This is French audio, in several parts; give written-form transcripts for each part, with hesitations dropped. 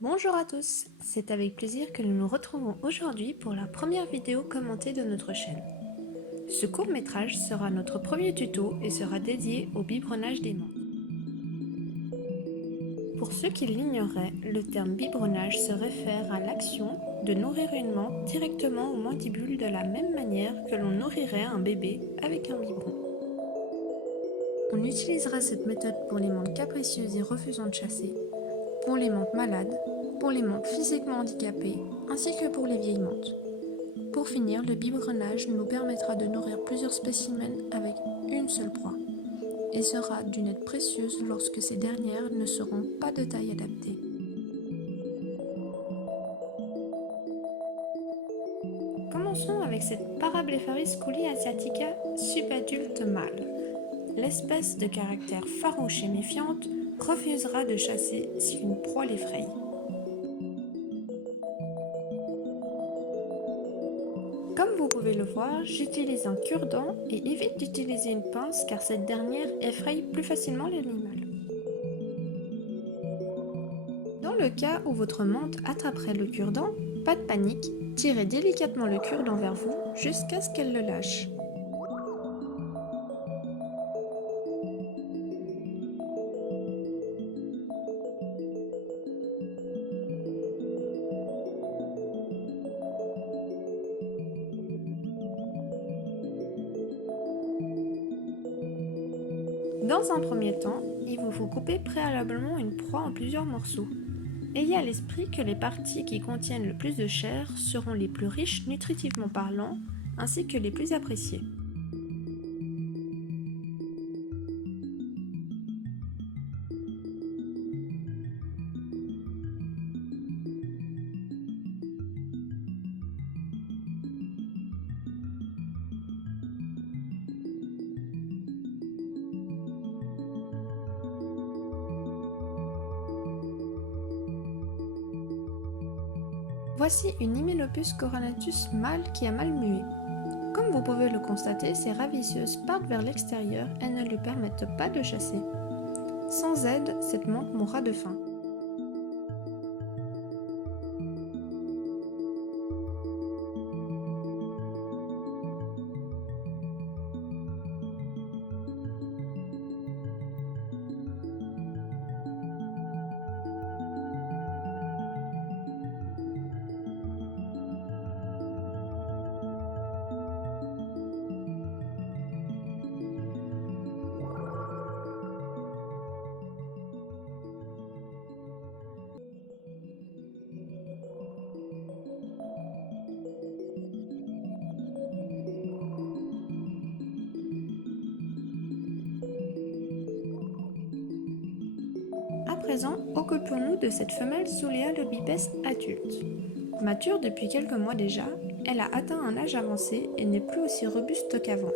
Bonjour à tous, c'est avec plaisir que nous nous retrouvons aujourd'hui pour la première vidéo commentée de notre chaîne. Ce court-métrage sera notre premier tuto et sera dédié au biberonnage des menthes. Pour ceux qui l'ignoraient, le terme biberonnage se réfère à l'action de nourrir une menthe directement au mandibule de la même manière que l'on nourrirait un bébé avec un biberon. On utilisera cette méthode pour les menthes capricieuses et refusant de chasser, pour les menthes malades, pour les menthes physiquement handicapées, ainsi que pour les vieilles menthes. Pour finir, le biberonnage nous permettra de nourrir plusieurs spécimens avec une seule proie et sera d'une aide précieuse lorsque ces dernières ne seront pas de taille adaptée. Commençons avec cette Parablepharis couli asiatica subadulte mâle. L'espèce de caractère farouche et méfiante refusera de chasser si une proie l'effraie. Comme vous pouvez le voir, j'utilise un cure-dent et évite d'utiliser une pince car cette dernière effraie plus facilement l'animal. Dans le cas où votre menthe attraperait le cure-dent, pas de panique, tirez délicatement le cure-dent vers vous jusqu'à ce qu'elle le lâche. Dans un premier temps, il vous faut couper préalablement une proie en plusieurs morceaux. Ayez à l'esprit que les parties qui contiennent le plus de chair seront les plus riches nutritivement parlant, ainsi que les plus appréciées. Voici une Hymenopus coronatus mâle qui a mal mué. Comme vous pouvez le constater, ses ravisseuses partent vers l'extérieur, elles ne lui permettent pas de chasser. Sans aide, cette menthe mourra de faim. À présent, occupons-nous de cette femelle Soulea lobipes adulte. Mature depuis quelques mois déjà, elle a atteint un âge avancé et n'est plus aussi robuste qu'avant.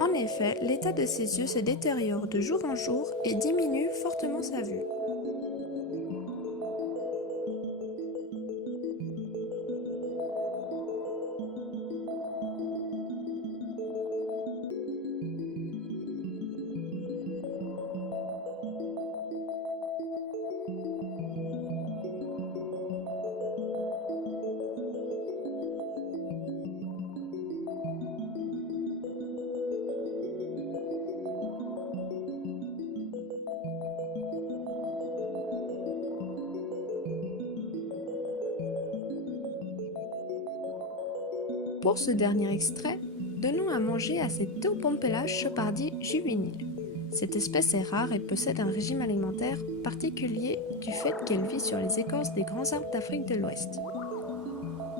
En effet, l'état de ses yeux se détériore de jour en jour et diminue fortement sa vue. Pour ce dernier extrait, donnons à manger à cette Theopompela chopardi juvénile. Cette espèce est rare et possède un régime alimentaire particulier du fait qu'elle vit sur les écorces des grands arbres d'Afrique de l'Ouest.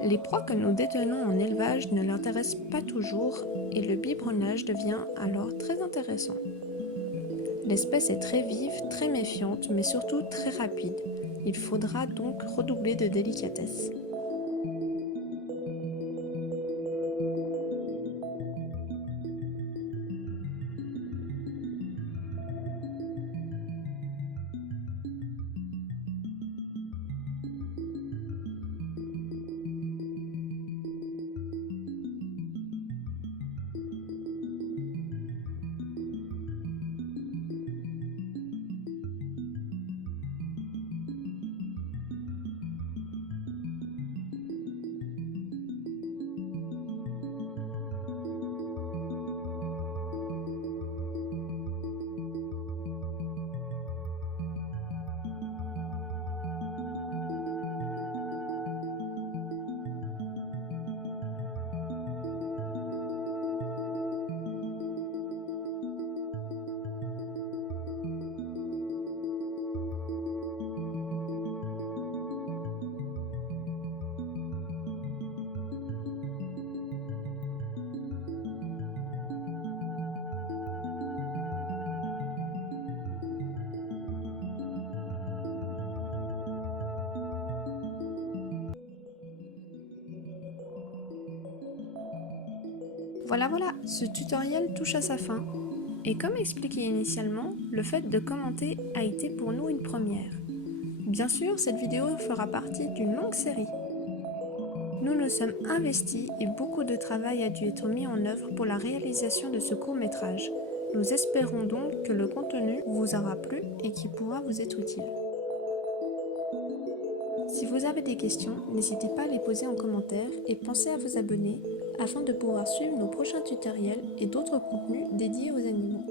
Les proies que nous détenons en élevage ne l'intéressent pas toujours et le biberonnage devient alors très intéressant. L'espèce est très vive, très méfiante, mais surtout très rapide. Il faudra donc redoubler de délicatesse. Voilà, ce tutoriel touche à sa fin. Et comme expliqué initialement, le fait de commenter a été pour nous une première. Bien sûr, cette vidéo fera partie d'une longue série. Nous nous sommes investis et beaucoup de travail a dû être mis en œuvre pour la réalisation de ce court-métrage. Nous espérons donc que le contenu vous aura plu et qu'il pourra vous être utile. Si vous avez des questions, n'hésitez pas à les poser en commentaire et pensez à vous abonner afin de pouvoir suivre nos prochains tutoriels et d'autres contenus dédiés aux animaux.